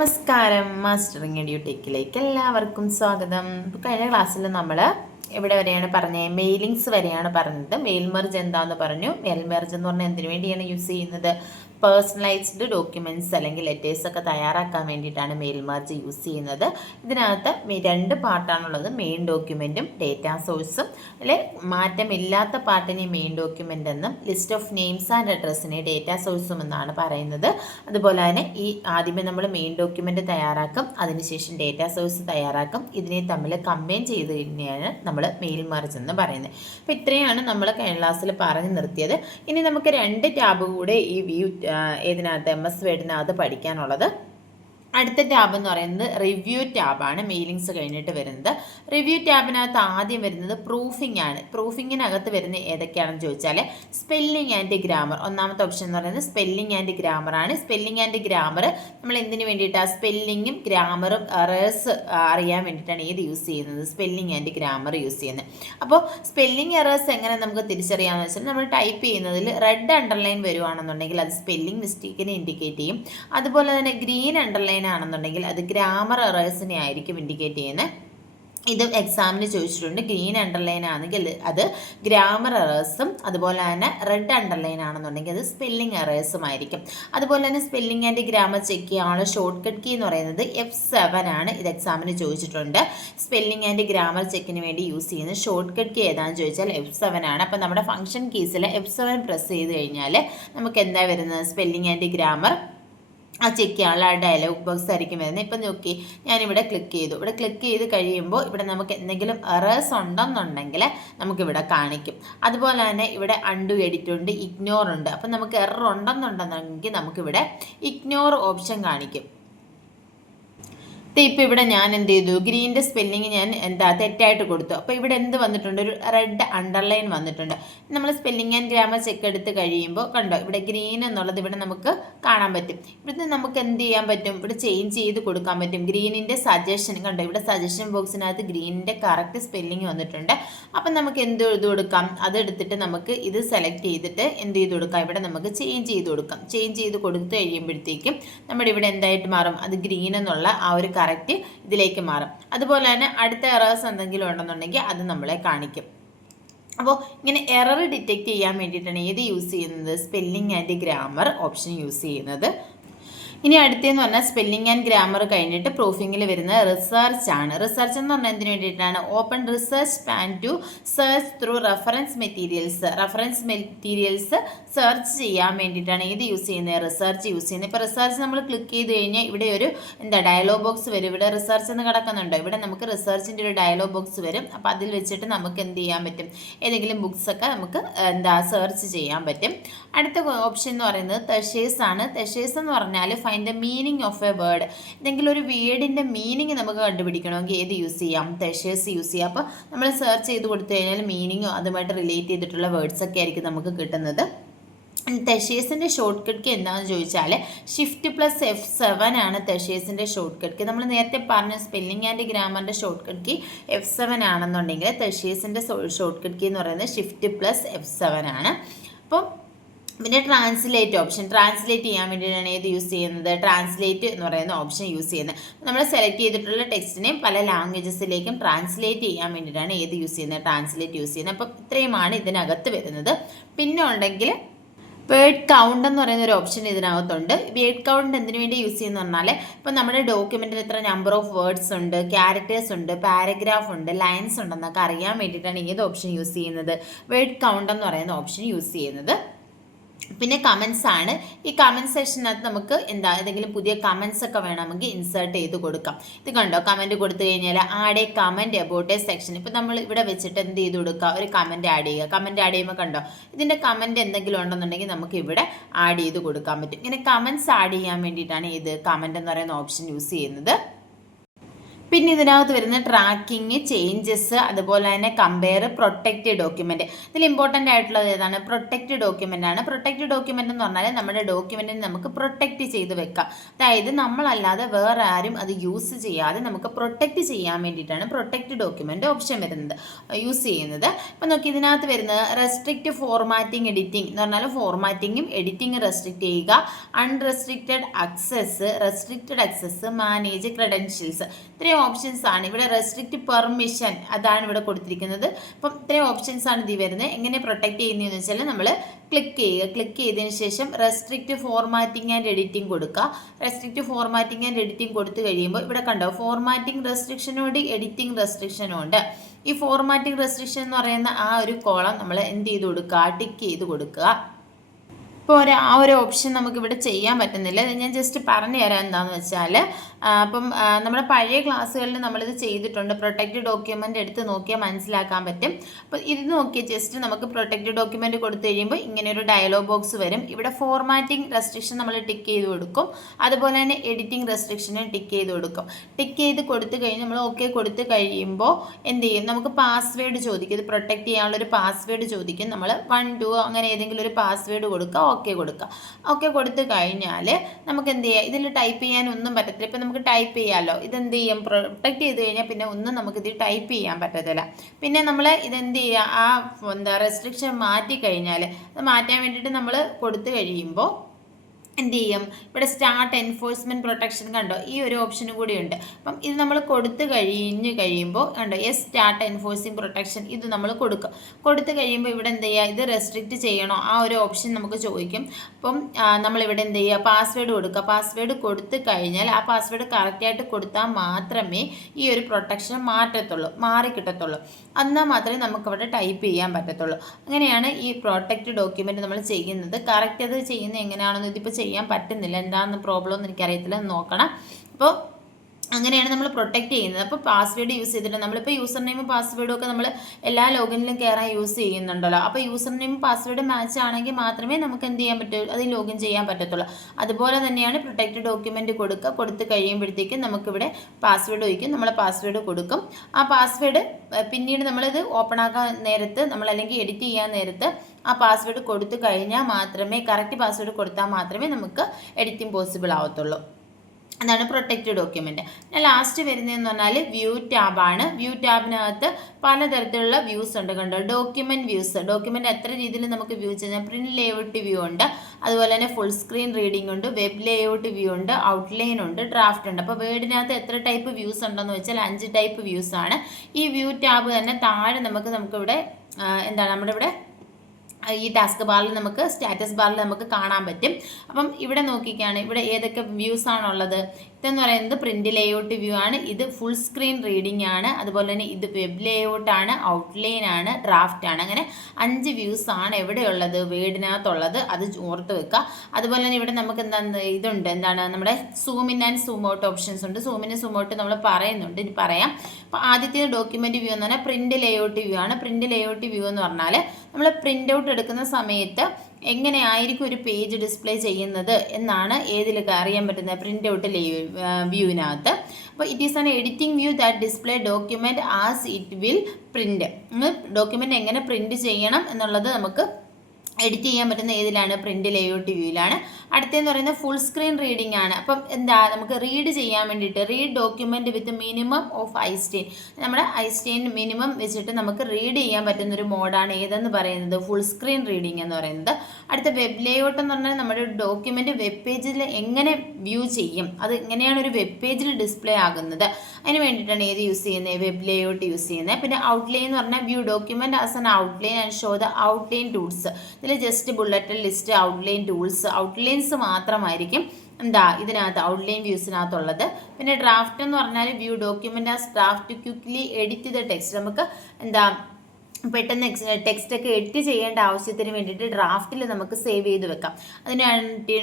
നമസ്കാരം, മാസ്റ്ററിങ് എഡ്യൂടെക്കിലേക്ക് എല്ലാവർക്കും സ്വാഗതം. ഇപ്പോൾ കഴിഞ്ഞ ക്ലാസ്സിൽ നമ്മൾ എവിടെ വരെയാണ് പറഞ്ഞത്? മെയിലിങ്സ് വരെയാണ് പറഞ്ഞത്. മെയിൽ മെർജ് എന്താണെന്ന് പറഞ്ഞു. മെയിൽ മെർജ് എന്ന് പറഞ്ഞാൽ എന്തിനു വേണ്ടിയാണ് യൂസ് ചെയ്യുന്നത്? പേഴ്സണലൈസ്ഡ് ഡോക്യുമെൻറ്റ്സ് അല്ലെങ്കിൽ ലെറ്റേഴ്സ് ഒക്കെ തയ്യാറാക്കാൻ വേണ്ടിയിട്ടാണ് മെയിൽ മെർജ് യൂസ് ചെയ്യുന്നത്. ഇതിനകത്ത് രണ്ട് പാർട്ടാണുള്ളത്, മെയിൻ ഡോക്യുമെൻറ്റും ഡേറ്റാ സോഴ്സും. അല്ലെ മാറ്റമില്ലാത്ത പാർട്ടിനെ മെയിൻ ഡോക്യുമെൻ്റ് എന്നും ലിസ്റ്റ് ഓഫ് നെയിംസ് ആൻഡ് അഡ്രസ്സിനെ ഡേറ്റാ സോഴ്സും എന്നാണ് പറയുന്നത്. അതുപോലെ തന്നെ ആദ്യമേ നമ്മൾ മെയിൻ ഡോക്യുമെൻ്റ് തയ്യാറാക്കും, അതിനുശേഷം ഡേറ്റാ സോഴ്സ് തയ്യാറാക്കും. ഇതിനെ തമ്മിൽ കമ്പൈൻ ചെയ്ത് കഴിഞ്ഞാണ് നമ്മൾ മെയിൽ മെർജ് എന്ന് പറയുന്നത്. അപ്പോൾ ഇത്രയാണ് നമ്മൾ കഴിഞ്ഞ ക്ലാസ്സിൽ പറഞ്ഞു നിർത്തിയത്. ഇനി നമുക്ക് രണ്ട് ടാബ് കൂടെ ഈ വ്യൂ ഇതിനകത്ത് MS വേർഡിനകത്ത് പഠിക്കാനുള്ളത്. അടുത്ത ടാബ് എന്ന് പറയുന്നത് റിവ്യൂ ടാബാണ്. മെയിലിങ്സ് കഴിഞ്ഞിട്ട് വരുന്നത് റിവ്യൂ ടാബിനകത്ത് ആദ്യം വരുന്നത് പ്രൂഫിംഗ് ആണ്. പ്രൂഫിങ്ങിനകത്ത് വരുന്ന ഏതൊക്കെയാണെന്ന് ചോദിച്ചാൽ സ്പെല്ലിംഗ് ആൻഡ് ഗ്രാമർ. ഒന്നാമത്തെ ഓപ്ഷൻ എന്ന് പറയുന്നത് സ്പെല്ലിംഗ് ആൻഡ് ഗ്രാമർ ആണ്. സ്പെല്ലിംഗ് ആൻഡ് ഗ്രാമർ നമ്മൾ എന്തിനു വേണ്ടിയിട്ടാണ്? സ്പെല്ലിങ്ങും ഗ്രാമറും എറേഴ്സ് അറിയാൻ വേണ്ടിയിട്ടാണ് ഏത് യൂസ് ചെയ്യുന്നത്? സ്പെല്ലിംഗ് ആൻഡ് ഗ്രാമർ യൂസ് ചെയ്യുന്നത്. അപ്പോൾ സ്പെല്ലിംഗ് എറേഴ്സ് എങ്ങനെ നമുക്ക് തിരിച്ചറിയാമെന്ന് വെച്ചാൽ നമ്മൾ ടൈപ്പ് ചെയ്യുന്നതിൽ റെഡ് അണ്ടർലൈൻ വരുവാണെന്നുണ്ടെങ്കിൽ അത് സ്പെല്ലിംഗ് മിസ്റ്റേക്കിനെ ഇൻഡിക്കേറ്റ് ചെയ്യും. അതുപോലെ തന്നെ ഗ്രീൻ അണ്ടർലൈൻ ആണെന്നുണ്ടെങ്കിൽ അത് ഗ്രാമർ എറേഴ്സിനെ ആയിരിക്കും ഇൻഡിക്കേറ്റ് ചെയ്യുന്നത്. ഇത് എക്സാമിന് ചോദിച്ചിട്ടുണ്ട്. ഗ്രീൻ അണ്ടർലൈൻ ആണെങ്കിൽ അത് ഗ്രാമർ എറേഴ്സും, അതുപോലെ തന്നെ റെഡ് അണ്ടർലൈൻ ആണെന്നുണ്ടെങ്കിൽ അത് സ്പെല്ലിംഗ് എറേഴ്സും ആയിരിക്കും. അതുപോലെ തന്നെ സ്പെല്ലിംഗ് ആൻഡ് ഗ്രാമർ ചെക്ക് ചെയ്യാനുള്ള ഷോർട്ട് കട്ട് കീ എന്ന് പറയുന്നത് F7 ആണ്. ഇത് എക്സാമിന് ചോദിച്ചിട്ടുണ്ട്. സ്പെല്ലിംഗ് ആൻഡ് ഗ്രാമർ ചെക്കിന് വേണ്ടി യൂസ് ചെയ്യുന്ന ഷോർട്ട് കട്ട് കീ ഏതാണെന്ന് ചോദിച്ചാൽ F7 ആണ്. അപ്പോൾ നമ്മുടെ ഫംഗ്ഷൻ കീസിൽ F7 പ്രസ് ചെയ്ത് കഴിഞ്ഞാൽ നമുക്ക് എന്താ വരുന്നത്? സ്പെല്ലിംഗ് ആൻഡ് ഗ്രാമർ ചെക്ക് ചെയ്യാനുള്ള ഡയലോഗ് ബോക്സ് ആയിരിക്കും വരുന്നത്. ഇപ്പം നോക്കി, ഞാനിവിടെ ക്ലിക്ക് ചെയ്തു. ഇവിടെ ക്ലിക്ക് ചെയ്ത് കഴിയുമ്പോൾ ഇവിടെ നമുക്ക് എന്തെങ്കിലും എറേഴ്സ് ഉണ്ടെന്നുണ്ടെങ്കിൽ നമുക്കിവിടെ കാണിക്കും. അതുപോലെ തന്നെ ഇവിടെ അൺഡു എഡിറ്റ് ഉണ്ട്, ഇഗ്നോർ ഉണ്ട്. അപ്പം നമുക്ക് എറർ ഉണ്ടെന്നുണ്ടെങ്കിൽ നമുക്കിവിടെ ഇഗ്നോർ ഓപ്ഷൻ കാണിക്കും. ഇപ്പോൾ ഇവിടെ ഞാൻ എന്ത് ചെയ്തു? ഗ്രീൻ്റെ സ്പെല്ലിങ് ഞാൻ തെറ്റായിട്ട് കൊടുത്തു. അപ്പോൾ ഇവിടെ എന്ത് വന്നിട്ടുണ്ട്? ഒരു റെഡ് അണ്ടർലൈൻ വന്നിട്ടുണ്ട്. നമ്മൾ സ്പെല്ലിംഗ് ആൻഡ് ഗ്രാമർ ചെക്ക് എടുത്ത് കഴിയുമ്പോൾ കണ്ടോ, ഇവിടെ ഗ്രീൻ എന്നുള്ളത് ഇവിടെ നമുക്ക് കാണാൻ പറ്റും. ഇവിടുന്ന് നമുക്ക് എന്ത് ചെയ്യാൻ പറ്റും? ഇവിടെ ചേഞ്ച് ചെയ്ത് കൊടുക്കാൻ പറ്റും. ഗ്രീനിൻ്റെ സജഷൻ കണ്ടോ, ഇവിടെ സജഷൻ ബോക്സിനകത്ത് ഗ്രീനിൻ്റെ കറക്റ്റ് സ്പെല്ലിങ് വന്നിട്ടുണ്ട്. അപ്പം നമുക്ക് എന്ത് ചെയ്ത് കൊടുക്കാം? അതെടുത്തിട്ട് നമുക്ക് ഇത് സെലക്ട് ചെയ്തിട്ട് എന്ത് ചെയ്ത് കൊടുക്കാം? ഇവിടെ നമുക്ക് ചേഞ്ച് ചെയ്ത് കൊടുക്കാം. ചേഞ്ച് ചെയ്ത് കൊടുത്തു കഴിയുമ്പോഴത്തേക്കും നമ്മുടെ ഇവിടെ എന്തായിട്ട് മാറും? അത് ഗ്രീൻ എന്നുള്ള ആ ഒരു കറക്റ്റ് ഇതിലേക്ക് മാറും. അതുപോലെ തന്നെ അടുത്ത എറേഴ്സ് എന്തെങ്കിലും ഉണ്ടെന്നുണ്ടെങ്കിൽ അത് നമ്മളെ കാണിക്കും. അപ്പോൾ ഇങ്ങനെ എറർ ഡിറ്റക്റ്റ് ചെയ്യാൻ വേണ്ടിയിട്ടാണ് ഏത് യൂസ് ചെയ്യുന്നത്? Spelling and grammar option use ചെയ്യുന്നത്. ഇനി അടുത്തെന്ന് പറഞ്ഞാൽ സ്പെല്ലിംഗ് ആൻഡ് ഗ്രാമർ കഴിഞ്ഞിട്ട് പ്രൂഫിങ്ങിൽ വരുന്ന റിസർച്ച് ആണ്. റിസർച്ച് എന്ന് പറഞ്ഞാൽ എന്തിനു വേണ്ടിയിട്ടാണ്? Open research span to search through reference materials. Reference materials search ചെയ്യാൻ വേണ്ടിയിട്ടാണ് ഏത് യൂസ് ചെയ്യുന്നത്? റിസർച്ച് യൂസ് ചെയ്യുന്നത്. ഇപ്പോൾ റിസർച്ച് നമ്മൾ ക്ലിക്ക് ചെയ്ത് കഴിഞ്ഞാൽ ഇവിടെ ഒരു ഡയലോഗ് ബോക്സ് വരും. ഇവിടെ റിസർച്ച് എന്ന് കിടക്കുന്നുണ്ട്. ഇവിടെ നമുക്ക് റിസർച്ചിൻ്റെ ഒരു ഡയലോഗ് ബോക്സ് വരും. അപ്പോൾ അതിൽ വെച്ചിട്ട് നമുക്ക് എന്ത് ചെയ്യാൻ പറ്റും? ഏതെങ്കിലും ബുക്സൊക്കെ നമുക്ക് സെർച്ച് ചെയ്യാൻ പറ്റും. അടുത്ത ഓപ്ഷൻ എന്ന് പറയുന്നത് തെഷേഴ്സ് ആണ്. തെഷേഴ്സ് എന്ന് പറഞ്ഞാൽ find the meaning of A word. എന്തെങ്കിലും ഒരു വേർഡിൻ്റെ മീനിങ് നമുക്ക് കണ്ടുപിടിക്കണമെങ്കിൽ ഏത് യൂസ് ചെയ്യാം? തെഷേഴ്സ് യൂസ് ചെയ്യാം. അപ്പോൾ നമ്മൾ സെർച്ച് ചെയ്ത് കൊടുത്തു കഴിഞ്ഞാൽ മീനിങ്ങോ അതുമായിട്ട് റിലേറ്റ് ചെയ്തിട്ടുള്ള വേർഡ്സൊക്കെ ആയിരിക്കും നമുക്ക് കിട്ടുന്നത്. തെഷേഴ്സിൻ്റെ ഷോർട്ട് കട്ട് കീ എന്താണെന്ന് ചോദിച്ചാൽ Shift+F7 ആണ് തെഷേഴ്സിൻ്റെ ഷോർട്ട് കട്ട് കീ. നമ്മൾ നേരത്തെ പറഞ്ഞ സ്പെല്ലിംഗ് ആൻഡ് ഗ്രാമറിൻ്റെ ഷോർട്ട് കട്ട് കീ F7 ആണെന്നുണ്ടെങ്കിൽ തെഷേഴ്സിൻ്റെ ഷോർട്ട് കട്ട് കീ എന്ന് പറയുന്നത് Shift+F7 ആണ്. അപ്പം പിന്നെ ട്രാൻസ്ലേറ്റ് ഓപ്ഷൻ, ട്രാൻസ്ലേറ്റ് ചെയ്യാൻ വേണ്ടിയിട്ടാണ് ഏത് യൂസ് ചെയ്യുന്നത്? ട്രാൻസ്ലേറ്റ് എന്ന് പറയുന്ന ഓപ്ഷൻ യൂസ് ചെയ്യുന്നത്. നമ്മൾ സെലക്ട് ചെയ്തിട്ടുള്ള ടെക്സ്റ്റിനെ പല ലാംഗ്വേജസിലേക്കും ട്രാൻസ്ലേറ്റ് ചെയ്യാൻ വേണ്ടിയിട്ടാണ് ഏത് യൂസ് ചെയ്യുന്നത്? ട്രാൻസ്ലേറ്റ് യൂസ് ചെയ്യുന്നത്. അപ്പം ഇത്രയുമാണ് ഇതിനകത്ത് വരുന്നത്. പിന്നെ ഉണ്ടെങ്കിൽ വേർഡ് കൗണ്ട് എന്ന് പറയുന്ന ഒരു ഓപ്ഷൻ ഇതിനകത്തുണ്ട്. വേർഡ് കൗണ്ട് എന്തിനു വേണ്ടി യൂസ് ചെയ്യുന്ന പറഞ്ഞാൽ ഇപ്പം നമ്മുടെ ഡോക്യുമെൻറ്റിൽ എത്ര നമ്പർ ഓഫ് വേർഡ്സ് ഉണ്ട്, ക്യാരക്ടേഴ്സ് ഉണ്ട്, പാരഗ്രാഫ് ഉണ്ട്, ലൈൻസ് ഉണ്ടെന്നൊക്കെ അറിയാൻ വേണ്ടിയിട്ടാണ് ഏത് ഓപ്ഷൻ യൂസ് ചെയ്യുന്നത്? വേർഡ് കൗണ്ട് എന്ന് പറയുന്ന ഓപ്ഷൻ യൂസ് ചെയ്യുന്നത്. പിന്നെ കമൻസ് ആണ്. ഈ കമൻറ്റ് സെക്ഷനകത്ത് നമുക്ക് ഏതെങ്കിലും പുതിയ കമൻസ് ഒക്കെ വേണമെങ്കിൽ ഇൻസേർട്ട് ചെയ്ത് കൊടുക്കാം. ഇത് കണ്ടോ, കമൻറ്റ് കൊടുത്തു കഴിഞ്ഞാൽ add A comment about A section. ഇപ്പം നമ്മൾ ഇവിടെ വെച്ചിട്ട് എന്ത് ചെയ്ത് കൊടുക്കുക? ഒരു കമൻറ്റ് ആഡ് ചെയ്യുക. കമൻറ്റ് ആഡ് ചെയ്യുമ്പോൾ കണ്ടോ, ഇതിൻ്റെ കമൻറ്റ് എന്തെങ്കിലും ഉണ്ടെന്നുണ്ടെങ്കിൽ നമുക്ക് ഇവിടെ ആഡ് ചെയ്ത് കൊടുക്കാൻ പറ്റും. ഇങ്ങനെ കമൻറ്റ്സ് ആഡ് ചെയ്യാൻ വേണ്ടിയിട്ടാണ് ഇത് കമൻറ്റ് എന്ന് പറയുന്ന ഓപ്ഷൻ യൂസ് ചെയ്യുന്നത്. പിന്നെ ഇതിനകത്ത് വരുന്ന ട്രാക്കിങ്, ചേഞ്ചസ്, അതുപോലെ തന്നെ കമ്പയർ, പ്രൊട്ടക്റ്റ് ഡോക്യുമെന്റ്. ഇതിൽ ഇമ്പോർട്ടൻ്റ് ആയിട്ടുള്ളത് ഏതാണ്? പ്രൊട്ടക്റ്റ് ഡോക്യുമെന്റ് ആണ്. പ്രൊട്ടക്റ്റ് ഡോക്യുമെന്റ് എന്ന് പറഞ്ഞാൽ നമ്മുടെ ഡോക്യുമെന്റിനെ നമുക്ക് പ്രൊട്ടക്റ്റ് ചെയ്ത് വെക്കാം. അതായത് നമ്മളല്ലാതെ വേറെ ആരും അത് യൂസ് ചെയ്യാതെ നമുക്ക് പ്രൊട്ടക്റ്റ് ചെയ്യാൻ വേണ്ടിയിട്ടാണ് പ്രൊട്ടക്റ്റ് ഡോക്യുമെന്റ് ഓപ്ഷൻ വരുന്നത്, യൂസ് ചെയ്യുന്നത്. അപ്പം നോക്കി ഇതിനകത്ത് വരുന്നത് റെസ്ട്രിക്റ്റ് ഫോർമാറ്റിംഗ്, എഡിറ്റിംഗ് എന്ന് പറഞ്ഞാൽ ഫോർമാറ്റിങ്ങും എഡിറ്റിംഗ് റെസ്ട്രിക്റ്റ് ചെയ്യുക, unrestricted access, restricted access, manage credentials. ഇത്രയും ഓപ്ഷൻസ് ആണ്. ഇവിടെ റെസ്ട്രിക്റ്റ് പെർമിഷൻ അതാണ് ഇവിടെ കൊടുത്തിരിക്കുന്നത്. അപ്പം ഇത്രയും ഓപ്ഷൻസ് ആണ് ഇതിൽ വരുന്നത്. എങ്ങനെ പ്രൊട്ടക്റ്റ് ചെയ്യുന്നതെന്ന് വെച്ചാൽ നമ്മൾ ക്ലിക്ക് ചെയ്യുക. ക്ലിക്ക് ചെയ്തതിന് ശേഷം റെസ്ട്രിക്റ്റ് ഫോർമാറ്റിംഗ് ആൻഡ് എഡിറ്റിംഗ് കൊടുക്കുക. റെസ്ട്രിക്റ്റ് ഫോർമാറ്റിംഗ് ആൻഡ് എഡിറ്റിംഗ് കൊടുത്തു കഴിയുമ്പോൾ ഇവിടെ കണ്ടോ ഫോർമാറ്റിംഗ് റെസ്ട്രിക്ഷനുണ്ട്, എഡിറ്റിംഗ് റെസ്ട്രിക്ഷനും ഉണ്ട്. ഈ ഫോർമാറ്റിംഗ് റെസ്ട്രിക്ഷൻ എന്ന് പറയുന്ന ആ ഒരു കോളം നമ്മൾ എന്ത് ചെയ്ത് കൊടുക്കുക? ടിക്ക് ചെയ്ത് കൊടുക്കുക. ഇപ്പോൾ ആ ഒരു ഓപ്ഷൻ നമുക്കിവിടെ ചെയ്യാൻ പറ്റുന്നില്ല. ഞാൻ ജസ്റ്റ് പറഞ്ഞു തരാം എന്താണെന്ന് വെച്ചാൽ, അപ്പം നമ്മുടെ പഴയ ക്ലാസ്സുകളിൽ നമ്മളിത് ചെയ്തിട്ടുണ്ട്. പ്രൊട്ടക്റ്റ് ഡോക്യുമെൻ്റ് എടുത്ത് നോക്കിയാൽ മനസ്സിലാക്കാൻ പറ്റും. അപ്പോൾ ഇത് നോക്കിയാൽ ജസ്റ്റ് നമുക്ക് പ്രൊട്ടക്റ്റ് ഡോക്യുമെൻ്റ് കൊടുത്തു കഴിയുമ്പോൾ ഇങ്ങനെ ഒരു ഡയലോഗ് ബോക്സ് വരും. ഇവിടെ ഫോർമാറ്റിംഗ് റെസ്ട്രിക്ഷൻ നമ്മൾ ടിക്ക് ചെയ്ത് കൊടുക്കും, അതുപോലെ തന്നെ എഡിറ്റിംഗ് റെസ്ട്രിക്ഷനും ടിക്ക് ചെയ്ത് കൊടുക്കും. ടിക്ക് ചെയ്ത് കൊടുത്തു കഴിഞ്ഞ് നമ്മൾ ഓക്കെ കൊടുത്തു കഴിയുമ്പോൾ എന്ത് ചെയ്യും? നമുക്ക് പാസ്വേഡ് ചോദിക്കും. ഇത് പ്രൊട്ടക്റ്റ് ചെയ്യാനുള്ളൊരു പാസ്വേഡ് ചോദിക്കും. നമ്മൾ 1 2 അങ്ങനെ ഏതെങ്കിലും ഒരു പാസ്വേഡ് കൊടുക്കുക, ഓക്കെ കൊടുക്കുക. ഓക്കെ കൊടുത്തു കഴിഞ്ഞാൽ നമുക്ക് എന്ത് ചെയ്യാം? ഇതിൽ ടൈപ്പ് ചെയ്യാനൊന്നും പറ്റത്തില്ല. ഇപ്പം നമുക്ക് ടൈപ്പ് ചെയ്യാമല്ലോ. ഇതെന്ത് ചെയ്യും? പ്രൊട്ടക്റ്റ് ചെയ്ത് കഴിഞ്ഞാൽ പിന്നെ ഒന്നും നമുക്കിത് ടൈപ്പ് ചെയ്യാൻ പറ്റത്തില്ല. പിന്നെ നമ്മൾ ഇതെന്ത് ചെയ്യുക? ആ റെസ്ട്രിക്ഷൻ മാറ്റി കഴിഞ്ഞാൽ അത് മാറ്റാൻ വേണ്ടിയിട്ട് നമ്മൾ കൊടുത്തു കഴിയുമ്പോൾ എന്ത് ചെയ്യും? ഇവിടെ സ്റ്റാർട്ട് എൻഫോഴ്സ്മെൻറ്റ് പ്രൊട്ടക്ഷൻ കണ്ടോ, ഈ ഒരു ഓപ്ഷനും കൂടി ഉണ്ട്. അപ്പം ഇത് നമ്മൾ കൊടുത്തു കഴിയുമ്പോൾ കണ്ടോ സ്റ്റാർട്ട് എൻഫോഴ്സിങ് പ്രൊട്ടക്ഷൻ ഇത് നമ്മൾ കൊടുക്കും. കൊടുത്തു കഴിയുമ്പോൾ ഇവിടെ എന്ത് ചെയ്യുക? ഇത് റെസ്ട്രിക്റ്റ് ചെയ്യണോ? ആ ഒരു ഓപ്ഷൻ നമുക്ക് ചോദിക്കും. അപ്പം നമ്മളിവിടെ എന്ത് ചെയ്യുക? പാസ്വേഡ് കൊടുക്കുക. പാസ്വേഡ് കൊടുത്തു കഴിഞ്ഞാൽ ആ പാസ്വേഡ് കറക്റ്റായിട്ട് കൊടുത്താൽ മാത്രമേ ഈ ഒരു പ്രൊട്ടക്ഷൻ മാറിക്കിട്ടത്തുള്ളൂ. എന്നാൽ മാത്രമേ നമുക്കവിടെ ടൈപ്പ് ചെയ്യാൻ പറ്റത്തുള്ളൂ. അങ്ങനെയാണ് ഈ പ്രൊട്ടക്റ്റ് ഡോക്യുമെൻറ്റ് നമ്മൾ ചെയ്യുന്നത്. കറക്റ്റ് അത് ചെയ്യുന്നത് എങ്ങനെയാണെന്ന് ഇതിപ്പോൾ ചെയ്യാൻ പറ്റുന്നില്ല. എന്താണെന്ന് പ്രോബ്ലം എന്ന് എനിക്കറിയത്തില്ല, നോക്കണം. അപ്പോൾ അങ്ങനെയാണ് നമ്മൾ പ്രൊട്ടക്റ്റ് ചെയ്യുന്നത്. അപ്പോൾ പാസ്വേഡ് യൂസ് ചെയ്തിട്ട് നമ്മളിപ്പോൾ യൂസർ നെയിമും പാസ്വേഡും ഒക്കെ നമ്മൾ എല്ലാ ലോഗിനിലും കയറാൻ യൂസ് ചെയ്യുന്നുണ്ടല്ലോ. അപ്പോൾ യൂസർ നെയിമും പാസ്വേഡ് മാച്ച് ആണെങ്കിൽ മാത്രമേ നമുക്ക് എന്ത് ചെയ്യാൻ പറ്റൂ? അതിൽ ലോഗിൻ ചെയ്യാൻ പറ്റത്തുള്ളൂ. അതുപോലെ തന്നെയാണ് പ്രൊട്ടക്റ്റ് ഡോക്യുമെൻറ്റ് കൊടുത്ത് കഴിയുമ്പോഴത്തേക്കും നമുക്കിവിടെ പാസ്വേഡ് ചോദിക്കും. നമ്മൾ പാസ്വേഡ് കൊടുക്കും. ആ പാസ്വേഡ് പിന്നീട് നമ്മളിത് ഓപ്പൺ ആക്കാൻ നേരത്ത് അല്ലെങ്കിൽ എഡിറ്റ് ചെയ്യാൻ നേരത്ത് ആ പാസ്വേഡ് കൊടുത്തു കഴിഞ്ഞാൽ മാത്രമേ, കറക്റ്റ് പാസ്വേഡ് കൊടുത്താൽ മാത്രമേ നമുക്ക് എഡിറ്റിംഗ് പോസിബിൾ ആവത്തുള്ളൂ. അതാണ് പ്രൊട്ടക്റ്റ് ഡോക്യുമെൻറ്റ്. ഞാൻ ലാസ്റ്റ് വരുന്നതെന്ന് പറഞ്ഞാൽ വ്യൂ ടാബാണ്. വ്യൂ ടാബിനകത്ത് പലതരത്തിലുള്ള വ്യൂസ് ഉണ്ട് കണ്ടോ. ഡോക്യുമെൻറ്റ് വ്യൂസ്, ഡോക്യുമെൻറ്റ് എത്ര രീതിയിൽ നമുക്ക് വ്യൂ ചെയ്യാം. പ്രിൻറ്റ് ലേഔട്ട് വ്യൂ ഉണ്ട്, അതുപോലെ തന്നെ ഫുൾ സ്ക്രീൻ റീഡിംഗ് ഉണ്ട്, വെബ് ലേഔട്ട് വ്യൂ ഉണ്ട്, ഔട്ട്ലൈൻ ഉണ്ട്, ഡ്രാഫ്റ്റ് ഉണ്ട്. അപ്പോൾ വേർഡിനകത്ത് എത്ര ടൈപ്പ് വ്യൂസ് ഉണ്ടെന്ന് വെച്ചാൽ 5 ടൈപ്പ് വ്യൂസ് ആണ്. ഈ വ്യൂ ടാബ് തന്നെ താഴെ നമുക്കിവിടെ നമ്മുടെ ഇവിടെ ഈ ടാസ്ക് ബാറിൽ നമുക്ക് സ്റ്റാറ്റസ് ബാറിൽ നമുക്ക് കാണാൻ പറ്റും. അപ്പം ഇവിടെ നോക്കിക്കാണ് ഇവിടെ ഏതൊക്കെ വ്യൂസ് ആണുള്ളത്. ഇതെന്ന് പറയുന്നത് പ്രിന്റ് ലേഔട്ട് വ്യൂ ആണ്, ഇത് ഫുൾ സ്ക്രീൻ റീഡിംഗ് ആണ്, അതുപോലെ തന്നെ ഇത് വെബ് ലേഔട്ട് ആണ്, ഔട്ട്ലൈൻ ആണ്, ഡ്രാഫ്റ്റ് ആണ്. അങ്ങനെ 5 വ്യൂസ് ആണ് എവിടെയുള്ളത്? വേർഡിനകത്തുള്ളത്. അത് ഓർത്ത് വെക്കുക. അതുപോലെ തന്നെ ഇവിടെ നമുക്ക് ഇതുണ്ട് നമ്മുടെ zoom in and zoom out options ഉണ്ട്. സൂം ഇൻ സൂം ഔട്ട് നമ്മൾ പറയുന്നുണ്ട്, ഇനി പറയാം. അപ്പോൾ ആദ്യത്തെ ഡോക്യുമെന്റ് വ്യൂ എന്ന് പറഞ്ഞാൽ പ്രിന്റ് ലേഔട്ട് വ്യൂ ആണ്. പ്രിന്റ് ലേഔട്ട് വ്യൂ എന്ന് പറഞ്ഞാൽ നമ്മൾ പ്രിന്റ് ഔട്ട് എടുക്കുന്ന സമയത്ത് എങ്ങനെയായിരിക്കും ഒരു പേജ് ഡിസ്പ്ലേ ചെയ്യുന്നത് എന്നാണ് ഏതിലൊക്കെ അറിയാൻ പറ്റുന്നത്? പ്രിൻ്റ് ഔട്ട് വ്യൂവിനകത്ത്. അപ്പോൾ it is an editing view that display document as it will print. Document എങ്ങനെ പ്രിൻറ്റ് ചെയ്യണം എന്നുള്ളത് നമുക്ക് എഡിറ്റ് ചെയ്യാൻ പറ്റുന്ന ഏതിലാണ്? പ്രിന്റ് ലേഔട്ട് വ്യൂയിലാണ്. അടുത്തെന്ന് പറയുന്നത് ഫുൾ സ്ക്രീൻ റീഡിംഗ് ആണ്. അപ്പം നമുക്ക് റീഡ് ചെയ്യാൻ വേണ്ടിയിട്ട് read document with minimum of eyestrain, നമ്മുടെ ഐസ്റ്റെയിൻ മിനിമം വെച്ചിട്ട് നമുക്ക് റീഡ് ചെയ്യാൻ പറ്റുന്ന ഒരു മോഡാണ് ഏതെന്ന് പറയുന്നത്? ഫുൾ സ്ക്രീൻ റീഡിംഗ് എന്ന് പറയുന്നത്. അടുത്ത വെബ് ലേഔട്ട് എന്ന് പറഞ്ഞാൽ നമ്മുടെ ഡോക്യുമെന്റ് വെബ് പേജിൽ എങ്ങനെ വ്യൂ ചെയ്യും, അത് എങ്ങനെയാണ് ഒരു വെബ് പേജിൽ ഡിസ്പ്ലേ ആകുന്നത്, അതിന് വേണ്ടിയിട്ടാണ് ഏത് യൂസ് ചെയ്യുന്നത്? വെബ് ലേഔട്ട് യൂസ് ചെയ്യുന്നത്. പിന്നെ ഔട്ട്ലൈൻ എന്ന് പറഞ്ഞാൽ view document as an outline and show the outline tools. Just bullet list, outline tools, outlines മാത്രമായിരിക്കും ഇതിനകത്ത് ഔട്ട്ലൈൻ വ്യൂസിനകത്തുള്ളത്. പിന്നെ ഡ്രാഫ്റ്റ് എന്ന് പറഞ്ഞാൽ view document as draft quickly edit the text. നമുക്ക് പെട്ടെന്ന് ടെക്സ്റ്റ് ഒക്കെ എഡിറ്റ് ചെയ്യേണ്ട ആവശ്യത്തിന് വേണ്ടിയിട്ട് ഡ്രാഫ്റ്റിൽ നമുക്ക് സേവ് ചെയ്ത് വെക്കാം. അതിന്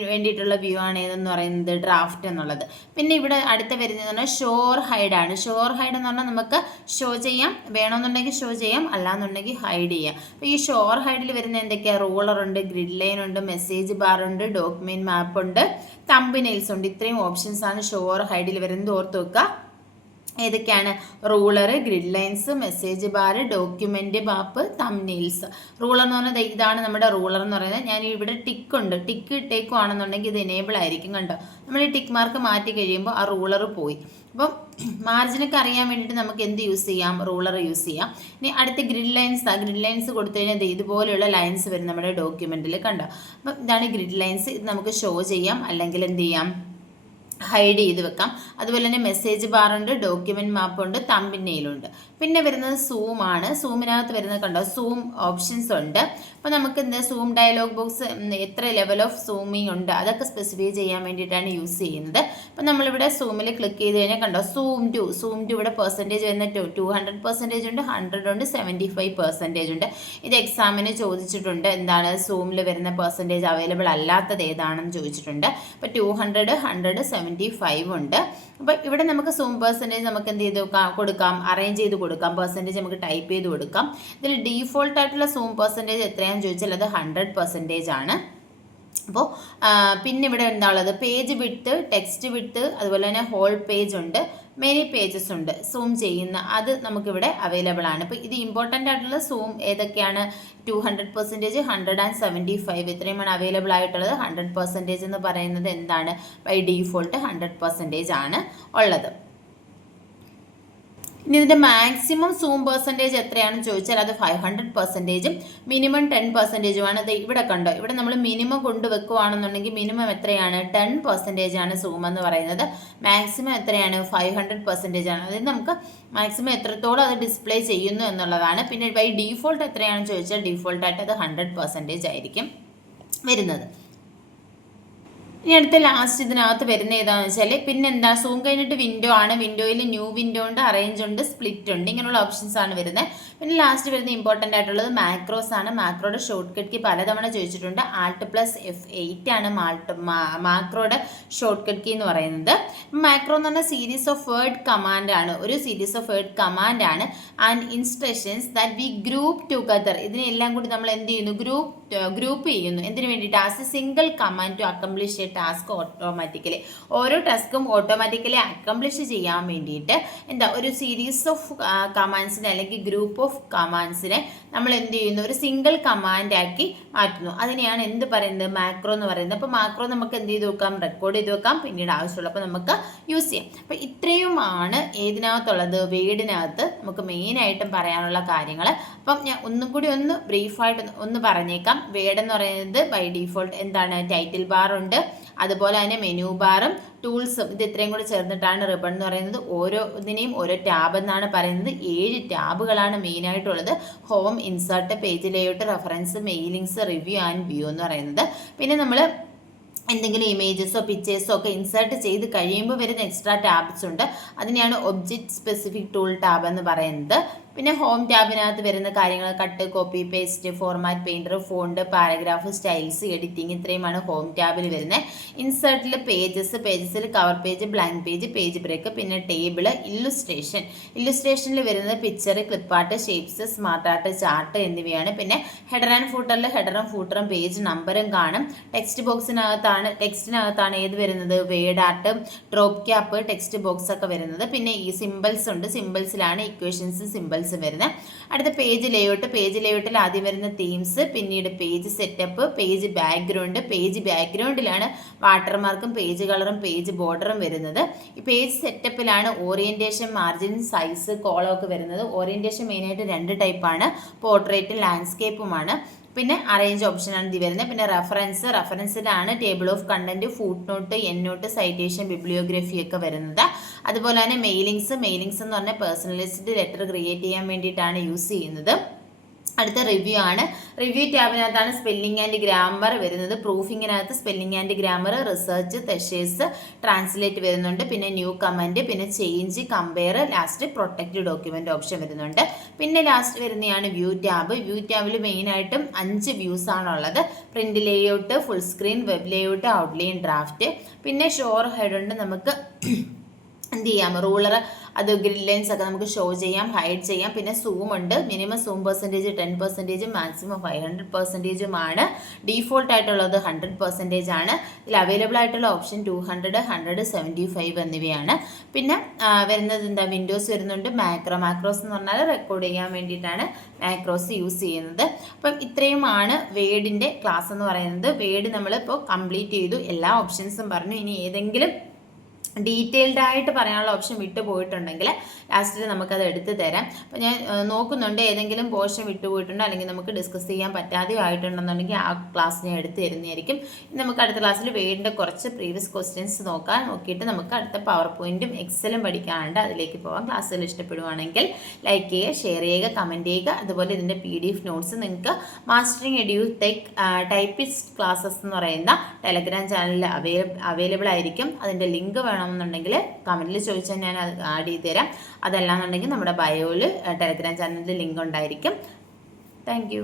വേണ്ടിയിട്ടുള്ള വ്യൂ ആണ് ഏതെന്ന് പറയുന്നത്? ഡ്രാഫ്റ്റ് എന്നുള്ളത്. പിന്നെ ഇവിടെ അടുത്ത വരുന്നതെന്ന് പറഞ്ഞാൽ ഷോർ ഹൈഡ് ആണ്. ഷോർ ഹൈഡ് എന്ന് പറഞ്ഞാൽ നമുക്ക് ഷോ ചെയ്യാം, വേണമെന്നുണ്ടെങ്കിൽ ഷോ ചെയ്യാം, അല്ലാന്നുണ്ടെങ്കിൽ ഹൈഡ് ചെയ്യാം. അപ്പോൾ ഈ ഷോർ ഹൈഡിൽ വരുന്ന എന്തൊക്കെയാണ്? റൂളർ ഉണ്ട്, ഗ്രിഡ് ലൈൻ ഉണ്ട്, മെസ്സേജ് ബാർ ഉണ്ട്, ഡോക്യുമെന്റ് മാപ്പ് ഉണ്ട്, തമ്പനെയിൽസ് ഉണ്ട്. ഇത്രയും ഓപ്ഷൻസ് ആണ് ഷോർ ഹൈഡിൽ വരുന്നത്, ഓർത്ത് വെക്കുക. ഏതൊക്കെയാണ്? Ruler, grid lines, message bar, document map, thumbnails. Ruler എന്ന് പറഞ്ഞാൽ ഇതാണ് നമ്മുടെ റൂളർ എന്ന് പറയുന്നത്. ഞാൻ ഇവിടെ ടിക്ക് ഉണ്ട്, ടിക്ക് ഇട്ടേക്കുവാണെന്നുണ്ടെങ്കിൽ ഇത് എനേബിൾ ആയിരിക്കും. കണ്ടോ, നമ്മൾ ഈ ടിക്ക് മാർക്ക് മാറ്റി കഴിയുമ്പോൾ ആ റൂളർ പോയി. അപ്പം മാർജിനൊക്കെ അറിയാൻ വേണ്ടിയിട്ട് നമുക്ക് എന്ത് യൂസ് ചെയ്യാം? റൂളർ യൂസ് ചെയ്യാം. ഇനി അടുത്ത ഗ്രിഡ് ലൈൻസ്. ഗ്രിഡ് ലൈൻസ് കൊടുത്തു കഴിഞ്ഞാൽ ഇതുപോലെയുള്ള ലൈൻസ് വരും നമ്മുടെ ഡോക്യുമെന്റിൽ. കണ്ടോ, അപ്പം ഇതാണ് ഗ്രിഡ് ലൈൻസ്. ഇത് നമുക്ക് ഷോ ചെയ്യാം, അല്ലെങ്കിൽ എന്ത് ചെയ്യാം? ഹൈഡ് ചെയ്ത് വെക്കാം. അതുപോലെ തന്നെ മെസ്സേജ് ബാറുണ്ട്, ഡോക്യുമെന്റ് മാപ്പുണ്ട്, തംബ്നെയിലുണ്ട്. പിന്നെ വരുന്നത് സൂം ആണ്. സൂമിനകത്ത് വരുന്നത് കണ്ടോ, സൂം ഓപ്ഷൻസ് ഉണ്ട്. അപ്പോൾ നമുക്ക് എന്താ സൂം ഡയലോഗ് ബോക്സ് എത്ര ലെവൽ ഓഫ് സൂമിങ് ഉണ്ട് അതൊക്കെ സ്പെസിഫൈ ചെയ്യാൻ വേണ്ടിയിട്ടാണ് യൂസ് ചെയ്യുന്നത്. അപ്പോൾ നമ്മളിവിടെ സൂമിൽ ക്ലിക്ക് ചെയ്ത് കഴിഞ്ഞാൽ കണ്ടോ, സൂം ടു ഇവിടെ പെർസെൻറ്റേജ് വരുന്ന 200% ഉണ്ട്, 100 ഉണ്ട്, 75% ഉണ്ട്. ഇത് എക്സാമിന് ചോദിച്ചിട്ടുണ്ട്. എന്താണ് സൂമിൽ വരുന്ന പെർസെൻറ്റേജ് അവൈലബിൾ അല്ലാത്തത് ഏതാണെന്ന് ചോദിച്ചിട്ടുണ്ട്. അപ്പോൾ 200, 100, 75 ഉണ്ട്. അപ്പോൾ ഇവിടെ നമുക്ക് സൂം പെർസെൻറ്റേജ് നമുക്ക് എന്ത് ചെയ്ത് കൊടുക്കാം? അറേഞ്ച് ചെയ്ത് കൊടുക്കാം. പെർസെൻറ്റേജ് നമുക്ക് ടൈപ്പ് ചെയ്ത് കൊടുക്കാം. ഇതിൽ ഡീഫോൾട്ട് ആയിട്ടുള്ള സൂം പെർസെൻറ്റേജ് എത്രയാണെന്ന് ചോദിച്ചാൽ അത് 100% ആണ്. അപ്പോൾ പിന്നെ ഇവിടെ എന്താ ഉള്ളത്? പേജ് വിട്ട്, ടെക്സ്റ്റ് വിട്ട്, അതുപോലെ തന്നെ ഹോൾ പേജ് ഉണ്ട്, മെനി പേജസ് ഉണ്ട്. സൂം ചെയ്യുന്ന അത് നമുക്കിവിടെ അവൈലബിൾ ആണ്. ഇപ്പോൾ ഇത് ഇമ്പോർട്ടൻ്റ് ആയിട്ടുള്ള സൂം ഏതൊക്കെയാണ്? 200%, 175 ഇത്രയുമാണ് അവൈലബിൾ ആയിട്ടുള്ളത്. 100% എന്ന് പറയുന്നത് എന്താണ്? ബൈ ഡീഫോൾട്ട് 100% ആണ് ഉള്ളത്. ഇനി ഇതിൻ്റെ മാക്സിമം സൂം പെർസെൻറ്റേജ് എത്രയാണെന്ന് ചോദിച്ചാൽ അത് 500%, മിനിമം 10%. അത് ഇവിടെ കണ്ടോ, ഇവിടെ നമ്മൾ മിനിമം കൊണ്ടുവെക്കുകയാണെന്നുണ്ടെങ്കിൽ മിനിമം എത്രയാണ്? 10% ആണ് സൂം എന്ന് പറയുന്നത്. മാക്സിമം എത്രയാണ്? 500% ആണ്. അതായത് നമുക്ക് മാക്സിമം എത്രത്തോളം അത് ഡിസ്പ്ലേ ചെയ്യുന്നു എന്നുള്ളതാണ്. പിന്നെ ബൈ ഡീഫോൾട്ട് എത്രയാണെന്ന് ചോദിച്ചാൽ ഡീഫോൾട്ടായിട്ട് അത് 100% ആയിരിക്കും വരുന്നത്. ഇനി അടുത്ത ലാസ്റ്റ് ഇതിനകത്ത് വരുന്ന ഏതാണെന്ന് വെച്ചാൽ പിന്നെന്താ, സൂം കഴിഞ്ഞിട്ട് വിൻഡോ ആണ്. വിൻഡോയിൽ ന്യൂ വിൻഡോ ഉണ്ട്, അറേഞ്ച് ഉണ്ട്, സ്പ്ലിറ്റ് ഉണ്ട്, ഇങ്ങനെയുള്ള ഓപ്ഷൻസ് ആണ് വരുന്നത്. പിന്നെ ലാസ്റ്റ് വരുന്ന ഇമ്പോർട്ടൻ്റ് ആയിട്ടുള്ളത് മാക്രോസ് ആണ്. മാക്രോയുടെ ഷോർട്ട് കട്ട് കീ പലതവണ ചോദിച്ചിട്ടുണ്ട്. Alt+F8 ആണ് മാക്രോയുടെ ഷോർട്ട് കട്ട് കീ എന്ന് പറയുന്നത്. മാക്രോ എന്ന് പറഞ്ഞാൽ സീരീസ് ഓഫ് വേർഡ് കമാൻഡ് ആണ്, ഒരു സീരീസ് ഓഫ് വേർഡ് കമാൻഡ് ആണ്. And instructions that we group together, ഇതിനെല്ലാം കൂടി നമ്മൾ എന്ത് ചെയ്യുന്നു? ഗ്രൂപ്പ് ചെയ്യുന്നു. എന്തിനു വേണ്ടിയിട്ട്? As a single command to accomplish a task automatically. ഓരോ ടാസ്കും ഓട്ടോമാറ്റിക്കലി അക്കംപ്ലിഷ് ചെയ്യാൻ വേണ്ടിയിട്ട് എന്താ ഒരു സീരീസ് ഓഫ് കമാൻഡ്സിനെ അല്ലെങ്കിൽ ഗ്രൂപ്പ് ഓഫ് കമാൻഡ്സിനെ നമ്മൾ എന്ത് ചെയ്യുന്നു? ഒരു സിംഗിൾ കമാൻഡ് ആക്കി മാറ്റുന്നു. അതിനെയാണ് എന്ത് പറയുന്നത്? മാക്രോ എന്ന് പറയുന്നത്. അപ്പോൾ മാക്രോ നമുക്ക് എന്ത് ചെയ്ത് വെക്കാം? റെക്കോർഡ് ചെയ്ത് വെക്കാം, പിന്നീട് ആവശ്യമുള്ളപ്പോൾ നമുക്ക് യൂസ് ചെയ്യാം. അപ്പോൾ ഇത്രയുമാണ് ഏതിനകത്തുള്ളത്? വേർഡിനകത്ത് നമുക്ക് മെയിനായിട്ടും പറയാനുള്ള കാര്യങ്ങൾ. അപ്പം ഞാൻ ഒന്നും കൂടി ഒന്ന് ബ്രീഫായിട്ട് ഒന്ന് പറഞ്ഞേക്കാം. വേർഡ് എന്ന് പറയുന്നത് ബൈ ഡീഫോൾട്ട് എന്താണ്? ടൈറ്റിൽ ബാർ ഉണ്ട്, അതുപോലെ തന്നെ മെനു ബാറും ടൂൾസും, ഇത് ഇത്രയും കൂടി ചേർന്നിട്ടാണ് റിബൺ എന്ന് പറയുന്നത്. ഓരോ ഇതിനെയും ഓരോ ടാബ് എന്നാണ് പറയുന്നത്. 7 ടാബുകളാണ് മെയിനായിട്ടുള്ളത്. Home, insert, page layout, reference, mailings, review and view എന്ന് പറയുന്നത്. പിന്നെ നമ്മൾ എന്തെങ്കിലും ഇമേജസോ പിക്ചേഴ്സോ ഒക്കെ ഇൻസേർട്ട് ചെയ്ത് കഴിയുമ്പോൾ വരുന്ന എക്സ്ട്രാ ടാബ്സ് ഉണ്ട്. അതിനെയാണ് ഒബ്ജക്റ്റ് സ്പെസിഫിക് ടൂൾ ടാബ് എന്ന് പറയുന്നത്. പിന്നെ ഹോം ടാബിനകത്ത് വരുന്ന കാര്യങ്ങൾ cut, copy, paste, format, painter, font, paragraph, styles, editing, ഇത്രയുമാണ് ഹോം ടാബിൽ വരുന്നത്. ഇൻസേർട്ടിൽ പേജസിൽ cover page, blank page, page break, പിന്നെ ടേബിൾ, ഇല്ലുസ്ട്രേഷനിൽ വരുന്നത് picture, clipart, shapes, smart art, chart എന്നിവയാണ്. പിന്നെ ഹെഡർ ആൻഡ് ഫൂട്ടറിൽ ഹെഡറും ഫൂട്ടറും പേജ് നമ്പറും കാണും. ടെക്സ്റ്റിനകത്താണ് ഏത് വരുന്നത്? Word art, drop cap, text box ഒക്കെ വരുന്നത്. പിന്നെ ഈ സിമ്പിൾസ് ഉണ്ട്, സിമ്പിൾസിലാണ് ഇക്വേഷൻസ്, സിമ്പിൾസ് വരുന്നത്. അടുത്ത പേജ് ലേഔട്ടിൽ ആദ്യം വരുന്ന തീംസ്, പിന്നീട് പേജ് സെറ്റപ്പ്, പേജ് ബാക്ക്ഗ്രൗണ്ടിലാണ് വാട്ടർമാർക്കും പേജ് കളറും പേജ് ബോർഡറും വരുന്നത്. ഈ പേജ് സെറ്റപ്പിലാണ് ഓറിയന്റേഷൻ, മാർജിൻ, സൈസ്, കോളം ഒക്കെ വരുന്നത്. ഓറിയന്റേഷൻ മെയിനായിട്ട് 2 ടൈപ്പാണ്, പോർട്രേറ്റും ലാൻഡ്സ്കേപ്പുമാണ്. പിന്നെ അറേഞ്ച് ഓപ്ഷനാണ് ഇത് വരുന്നത്. പിന്നെ റെഫറൻസിലാണ് table of content, footnote, endnote, citation, bibliography ഒക്കെ വരുന്നത്. അതുപോലെ തന്നെ മെയിലിങ്സ് എന്ന് പറഞ്ഞാൽ പേഴ്സണലൈസ്ഡ് ലെറ്റർ ക്രിയേറ്റ് ചെയ്യാൻ വേണ്ടിയിട്ടാണ് യൂസ് ചെയ്യുന്നത്. അടുത്ത റിവ്യൂ ആണ്. റിവ്യൂ ടാബിനകത്താണ് സ്പെല്ലിംഗ് ആൻഡ് ഗ്രാമർ വരുന്നത്. പ്രൂഫിങ്ങിനകത്ത് spelling and grammar, research, thesaurus, translate വരുന്നുണ്ട്. പിന്നെ ന്യൂ കമൻറ്റ്, പിന്നെ change, compare, last protect document option വരുന്നുണ്ട്. പിന്നെ ലാസ്റ്റ് വരുന്നതാണ് വ്യൂ ടാബിൽ മെയിനായിട്ടും 5 വ്യൂസ് ആണുള്ളത്. Print layout, full screen, web layout, outline, draft. പിന്നെ ഷോർ ഹെഡ് ഉണ്ട്, നമുക്ക് എന്ത് ചെയ്യാം, റൂളർ അത് ഗ്രിഡ് ലൈൻസ് ഒക്കെ നമുക്ക് ഷോ ചെയ്യാം, ഹൈഡ് ചെയ്യാം. പിന്നെ സൂം ഉണ്ട്, minimum zoom percentage 10%, maximum 500%. Default ആയിട്ടുള്ളത് 100% ആണ്. ഇതിൽ അവൈലബിൾ ആയിട്ടുള്ള ഓപ്ഷൻ 200, 100, 75 എന്നിവയാണ്. പിന്നെ വരുന്നത് എന്താ, വിൻഡോസ് വരുന്നുണ്ട്. മാക്രോസ് എന്ന് പറഞ്ഞാൽ റെക്കോർഡ് ചെയ്യാൻ വേണ്ടിയിട്ടാണ് മാക്രോസ് യൂസ് ചെയ്യുന്നത്. അപ്പം ഇത്രയുമാണ് വേഡിൻ്റെ ക്ലാസ് എന്ന് പറയുന്നത്. വേഡ് നമ്മളിപ്പോൾ കംപ്ലീറ്റ് ചെയ്തു, എല്ലാ ഓപ്ഷൻസും പറഞ്ഞു. ഇനി ഏതെങ്കിലും ഡീറ്റെയിൽഡ് ആയിട്ട് പറയാനുള്ള ഓപ്ഷൻ വിട്ടുപോയിട്ടുണ്ടെങ്കിൽ ലാസ്റ്റിൽ നമുക്കത് എടുത്തു തരാം. അപ്പോൾ ഞാൻ നോക്കുന്നുണ്ട് ഏതെങ്കിലും പോർഷൻ വിട്ടുപോയിട്ടുണ്ടോ അല്ലെങ്കിൽ നമുക്ക് ഡിസ്കസ് ചെയ്യാൻ പറ്റാതെയോ ആയിട്ടുണ്ടെന്നുണ്ടെങ്കിൽ ആ ക്ലാസ് ഞാൻ എടുത്തു തരുന്നതായിരിക്കും. നമുക്ക് അടുത്ത ക്ലാസ്സിൽ വേണ്ട കുറച്ച് പ്രീവിയസ് ക്വസ്റ്റ്യൻസ് നോക്കിയിട്ട് നമുക്ക് അടുത്ത പവർ പോയിന്റും എക്സലും പഠിക്കാനുണ്ട്, അതിലേക്ക് പോകാം. ക്ലാസ്സുകൾ ഇഷ്ടപ്പെടുവാണെങ്കിൽ ലൈക്ക് ചെയ്യുക, ഷെയർ ചെയ്യുക, കമൻറ്റ് ചെയ്യുക. അതുപോലെ ഇതിൻ്റെ PDF നോട്ട്സ് നിങ്ങൾക്ക് മാസ്റ്ററിങ് എഡ്യൂടെക് ടൈപ്പിസ്റ്റ് ക്ലാസ്സസ് എന്ന് പറയുന്ന ടെലഗ്രാം ചാനലിൽ അവൈലബിൾ ആയിരിക്കും. അതിൻ്റെ ലിങ്ക് വേണമെന്നുണ്ടെങ്കിൽ കമൻറ്റിൽ ചോദിച്ചാൽ ഞാൻ അത് ആഡ് ചെയ്ത് തരാം. അതല്ലാന്നുണ്ടെങ്കിൽ നമ്മുടെ ബയോയിൽ ടെലഗ്രാം ചാനലിൽ ലിങ്ക് ഉണ്ടായിരിക്കും. താങ്ക്